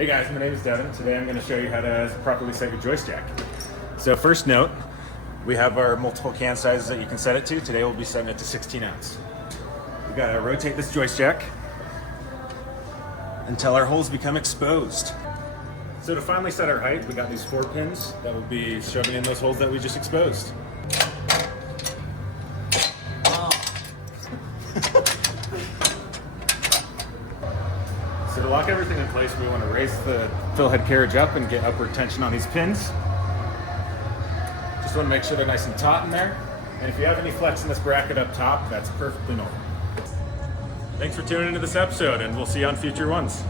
Hey guys, my name is Devin. Today I'm going to show you how to properly set your Joyce Jack. So first note, we have our multiple can sizes that you can set it to. Today we'll be setting it to 16 ounce. We got to rotate this Joyce Jack until our holes become exposed. So to finally set our height, we got these 4 pins that will be shoving in those holes that we just exposed. So to lock everything in place, we want to raise the fill head carriage up and get upward tension on these pins. Just want to make sure they're nice and taut in there. And if you have any flex in this bracket up top, that's perfectly normal. Thanks for tuning into this episode, and we'll see you on future ones.